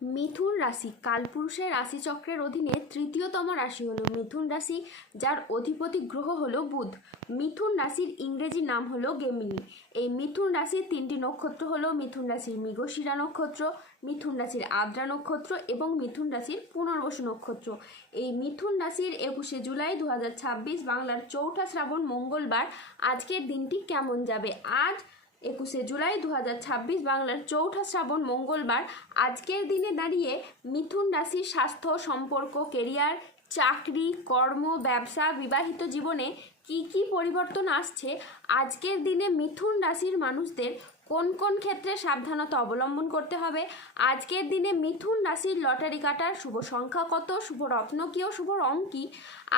মিথুন রাশি কালপুরুষের রাশিচক্রের অধীনে তৃতীয়তম রাশি হলো মিথুন রাশি, যার অধিপতি গ্রহ হলো বুধ। মিথুন রাশির ইংরেজি নাম হলো গেমিনি। এই মিথুন রাশির তিনটি নক্ষত্র হলো মিথুন রাশির মৃগশিরা নক্ষত্র, মিথুন রাশির আদ্রা নক্ষত্র এবং মিথুন রাশির পুনর্বসু নক্ষত্র। এই মিথুন রাশির 21শে জুলাই 2026 বাংলার 4ঠা শ্রাবণ মঙ্গলবার আজকের দিনটি কেমন যাবে? আজ 21শে জুলাই 2026 বাংলার 4ঠা শ্রাবণ মঙ্গলবার আজকের দিনে দাঁড়িয়ে মিথুন রাশির স্বাস্থ্য, সম্পর্ক, কেরিয়ার, চাকরি, কর্ম, ব্যবসা, বিবাহিত জীবনে কি পরিবর্তন আসছে, আজকের দিনে মিথুন রাশির মানুষদের কোন কোন ক্ষেত্রে সাবধানতা অবলম্বন করতে হবে, আজকের দিনে মিথুন রাশির লটারি কাটার শুভ সংখ্যা কত, শুভ রত্ন কী ও শুভ রং কী,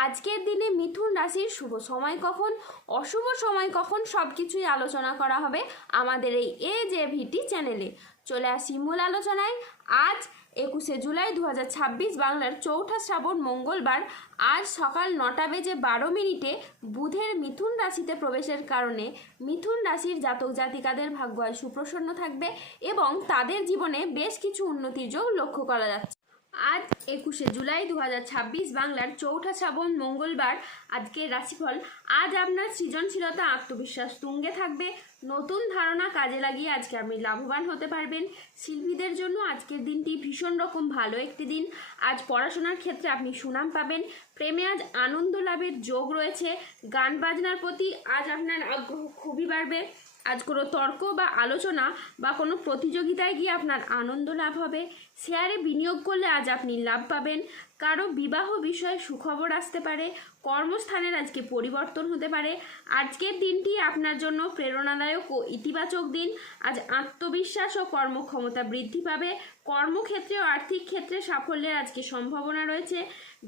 আজকের দিনে মিথুন রাশির শুভ সময় কখন, অশুভ সময় কখন, সব কিছুই আলোচনা করা হবে আমাদের এই AJVT চ্যানেলে। চলে আসি মূল আলোচনায়। আজ 21শে জুলাই 2026 বাংলার 4ঠা শ্রাবণ মঙ্গলবার আজ সকাল 9:12 বুধের মিথুন রাশিতে প্রবেশের কারণে মিথুন রাশির জাতক জাতিকাদের ভাগ্য আজ সুপ্রসন্ন থাকবে এবং তাদের জীবনে বেশ কিছু উন্নতির যোগ লক্ষ্য করা যাচ্ছে। আজ 21শে জুলাই 2026 বাংলার 4ঠা শ্রাবণ মঙ্গলবার আজকের রাশিফল। আজ আপনার সৃজনশীলতা, আত্মবিশ্বাস তুঙ্গে থাকবে। নতুন ধারণা কাজে লাগিয়ে আজকে আপনি লাভবান হতে পারবেন। শিল্পীদের জন্য আজকের দিনটি ভীষণ রকম ভালো একটি দিন। আজ পড়াশোনার ক্ষেত্রে আপনি সুনাম পাবেন। প্রেমে আজ আনন্দ লাভের যোগ রয়েছে। গান বাজনার প্রতি আজ আপনার আগ্রহ খুবই বাড়বে। আজ কোনো তর্ক বা আলোচনা বা কোনো প্রতিযোগিতায় গিয়ে আপনার আনন্দ লাভ হবে। শেয়ারে বিনিয়োগ করলে আজ আপনি লাভ পাবেন। কারো বিবাহ বিষয়ে সুখবর আসতে পারে। কর্মস্থানের আজকে পরিবর্তন হতে পারে। আজকের দিনটি আপনার জন্য প্রেরণাদায়ক ও ইতিবাচক দিন। আজ আত্মবিশ্বাস ও কর্মক্ষমতা বৃদ্ধি পাবে। কর্মক্ষেত্রে ও আর্থিক ক্ষেত্রে সাফল্যের আজকে সম্ভাবনা রয়েছে।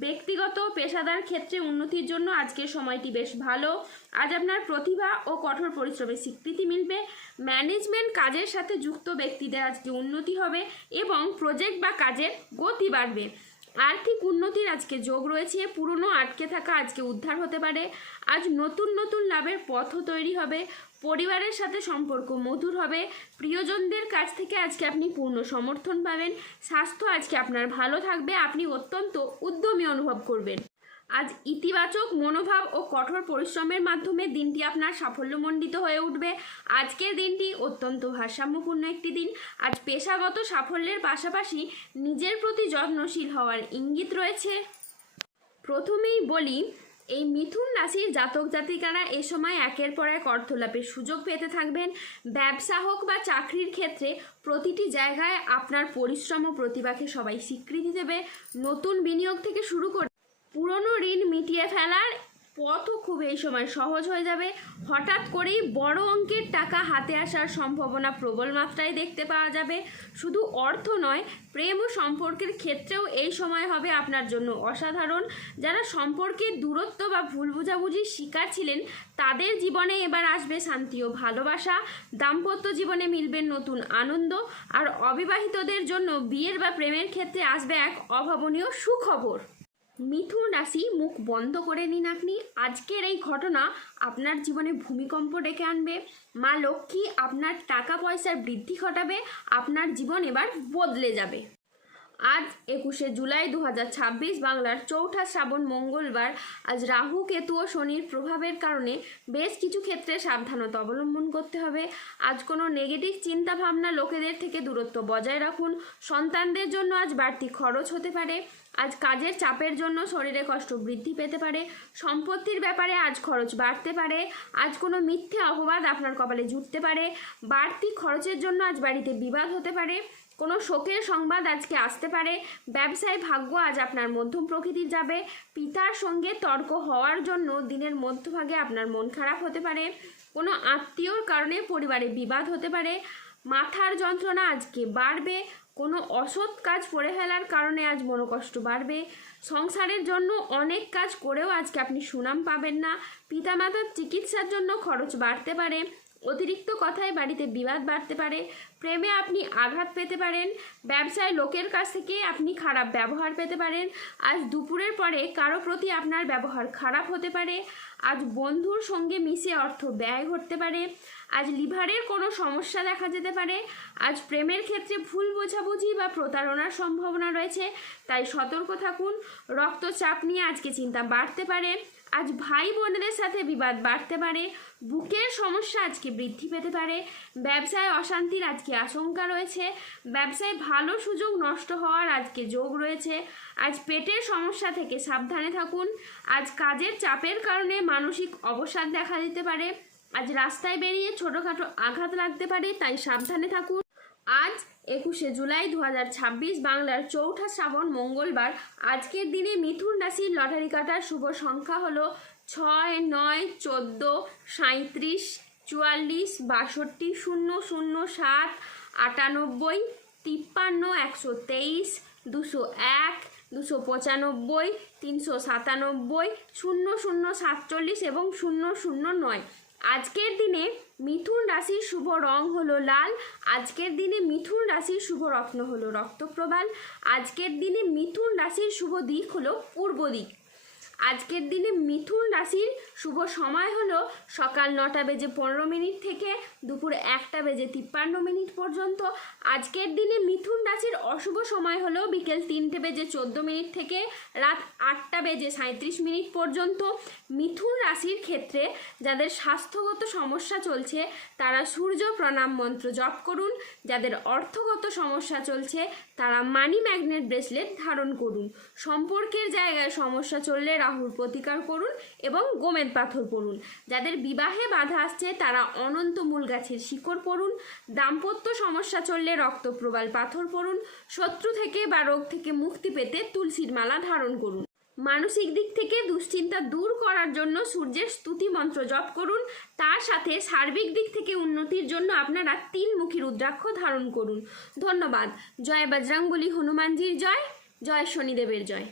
ব্যক্তিগত পেশাদার ক্ষেত্রে উন্নতির জন্য আজকের সময়টি বেশ ভালো। আজ আপনার প্রতিভা ও কঠোর পরিশ্রমের স্বীকৃতি মিলবে। ম্যানেজমেন্ট কাজের সাথে যুক্ত ব্যক্তিদের আজকে উন্নতি হবে এবং প্রজেক্ট বা কাজের গতি বাড়বে। আর্থিক উন্নতির আজকে যোগ রয়েছে। পুরনো আটকে থাকা আজকে উদ্ধার হতে পারে। আজ নতুন নতুন লাভের পথও তৈরি হবে। পরিবারের সাথে সম্পর্ক মধুর হবে। প্রিয়জনদের কাছ থেকে আজকে আপনি পূর্ণ সমর্থন পাবেন। স্বাস্থ্য আজকে আপনার ভালো থাকবে। আপনি অত্যন্ত উদ্যমী অনুভব করবেন। আজ ইতিবাচক মনোভাব ও কঠোর পরিশ্রমের মাধ্যমে দিনটি আপনার সাফল্যমণ্ডিত হয়ে উঠবে। আজকের দিনটি অত্যন্ত ভারসাম্যপূর্ণ একটি দিন। আজ পেশাগত সাফল্যের পাশাপাশি নিজের প্রতি যত্নশীল হওয়ার ইঙ্গিত রয়েছে। প্রথমেই বলি, এই মিথুন রাশির জাতক জাতিকারা এ সময় একের পর এক অর্থলাভের সুযোগ পেতে থাকবেন। ব্যবসা হোক বা চাকরির ক্ষেত্রে প্রতিটি জায়গায় আপনার পরিশ্রম ও প্রতিভাকে সবাই স্বীকৃতি দেবে। নতুন বিনিয়োগ থেকে শুরু করে পুরনো ঋণ মিটিয়ে ফেলার পথও খুব এই সময় সহজ হয়ে যাবে। হঠাৎ করেই বড় অঙ্কের টাকা হাতে আসার সম্ভাবনা প্রবল মাত্রায় দেখতে পাওয়া যাবে। শুধু অর্থ নয়, প্রেম ও সম্পর্কের ক্ষেত্রেও এই সময় হবে আপনার জন্য অসাধারণ। যারা সম্পর্কের দূরত্ব বা ভুল বোঝাবুঝির শিকার ছিলেন, তাদের জীবনে এবার আসবে শান্তি ও ভালোবাসা। দাম্পত্য জীবনে মিলবে নতুন আনন্দ। আর অবিবাহিতদের জন্য বিয়ের বা প্রেমের ক্ষেত্রে আসবে এক অভাবনীয় সুখবর। মিথুন রাশি, মুখ বন্ধ করে নিন আপনি। আজকের এই ঘটনা আপনার জীবনে ভূমিকম্প ডেকে আনবে। মা লক্ষ্মী আপনার টাকা পয়সার বৃদ্ধি ঘটাবে। আপনার জীবন এবার বদলে যাবে। আজ 21শে জুলাই 2026 বাংলার 4ঠা শ্রাবণ মঙ্গলবার আজ রাহু, কেতু ও শনির প্রভাবের কারণে বেশ কিছু ক্ষেত্রে সাবধানতা অবলম্বন করতে হবে। আজ কোনো নেগেটিভ চিন্তা ভাবনা লোকেদের থেকে দূরত্ব বজায় রাখুন। সন্তানদের জন্য আজ বাড়তি খরচ হতে পারে। আজ কাজের চাপের জন্য শরীরে কষ্ট বৃদ্ধি পেতে পারে। সম্পত্তির ব্যাপারে আজ খরচ বাড়তে পারে। আজ কোনো মিথ্যে অপবাদ আপনার কপালে জুটতে পারে। বাড়তি খরচের জন্য আজ বাড়িতে বিবাদ হতে পারে। কোনো শোকের সংবাদ আজকে আসতে পারে। ব্যবসায় ভাগ্য আজ আপনার মধ্যম প্রকৃতির যাবে। পিতার সঙ্গে তর্ক হওয়ার জন্য দিনের মধ্যভাগে আপনার মন খারাপ হতে পারে। কোনো আত্মীয়র কারণে পরিবারে বিবাদ হতে পারে। মাথার যন্ত্রণা আজকে বাড়বে। কোনো অসৎ কাজ করে ফেলার কারণে আজ মনোকষ্ট বাড়বে। সংসারের জন্য অনেক কাজ করেও আজকে আপনি সুনাম পাবেন না। পিতামাতার চিকিৎসার জন্য খরচ বাড়তে পারে। অতিরিক্ত কথায় বাড়িতে বিবাদ বাড়তে পারে। প্রেমে আপনি আঘাত পেতে পারেন। ব্যবসায় লোকের কাছ থেকে আপনি খারাপ ব্যবহার পেতে পারেন। আজ দুপুরের পরে কারো প্রতি আপনার ব্যবহার খারাপ হতে পারে। আজ বন্ধুর সঙ্গে মিশে অর্থ ব্যয় ঘটতে পারে। আজ লিভারের কোনো সমস্যা দেখা যেতে পারে। আজ প্রেমের ক্ষেত্রে ভুল বোঝাবুঝি বা প্রতারণার সম্ভাবনা রয়েছে, তাই সতর্ক থাকুন। রক্তচাপ নিয়ে আজকে চিন্তা বাড়তে পারে। আজ ভাই বোনেদের সাথে বিবাদ বাড়তে পারে। বুকের সমস্যা আজকে বৃদ্ধি পেতে পারে। ব্যবসায় অশান্তির আজকে আশঙ্কা রয়েছে। ব্যবসায় ভালো সুযোগ নষ্ট হওয়ার আজকে যোগ রয়েছে। আজ পেটের সমস্যা থেকে সাবধানে থাকুন। আজ কাজের চাপের কারণে মানসিক অবসাদ দেখা দিতে পারে। আজ রাস্তায় বেরিয়ে ছোটোখাটো আঘাত লাগতে পারে, তাই সাবধানে থাকুন। আজ 21শে জুলাই 2026 বাংলার 4ঠা শ্রাবণ মঙ্গলবার। আজকের দিনে মিথুন রাশির লটারি কাটার শুভ সংখ্যা হলো 6, 9, 14, 37, 44, 62, 00, 7, 98, 53, 123, 201, 295, 397, 00, 47 এবং 009। আজকের দিনে মিথুন রাশির শুভ রং হলো লাল। আজকের দিনে মিথুন রাশির শুভ রত্ন হলো রক্তপ্রবাল। আজকের দিনে মিথুন রাশির শুভ দিক হলো পূর্ব দিক। আজকের দিনে মিথুন রাশির শুভ সময় হলো সকাল 9:15 থেকে দুপুর 1:53 পর্যন্ত। আজকের দিনে মিথুন রাশির অশুভ সময় হলো বিকেল 3:14 থেকে রাত 8:37 পর্যন্ত। মিথুন রাশির ক্ষেত্রে যাদের স্বাস্থ্যগত সমস্যা চলছে তারা সূর্য প্রণাম মন্ত্র জপ করুন। যাদের অর্থগত সমস্যা চলছে তারা মানি ম্যাগনেট ব্রেসলেট ধারণ করুন। সম্পর্কের জায়গায় সমস্যা চললে রাহুর প্রতিকার করুন এবং গোমেদ পাথর পড়ুন। যাদের বিবাহে বাধা আসছে তারা অনন্ত মূল গাছের শিকড় পড়ুন। দাম্পত্য সমস্যা চললে রক্তপ্রবাল পাথর পড়ুন। শত্রু থেকে বা রোগ থেকে মুক্তি পেতে তুলসীর মালা ধারণ করুন। মানসিক দিক থেকে দুশ্চিন্তা দূর করার জন্য সূর্যের স্তুতি মন্ত্র জপ করুন। তার সাথে সার্বিক দিক থেকে উন্নতির জন্য আপনারা 3মুখী রুদ্রাক্ষ ধারণ করুন। ধন্যবাদ। জয় বজরংবলী, হনুমানজির জয়, জয় শনিদেবের জয়।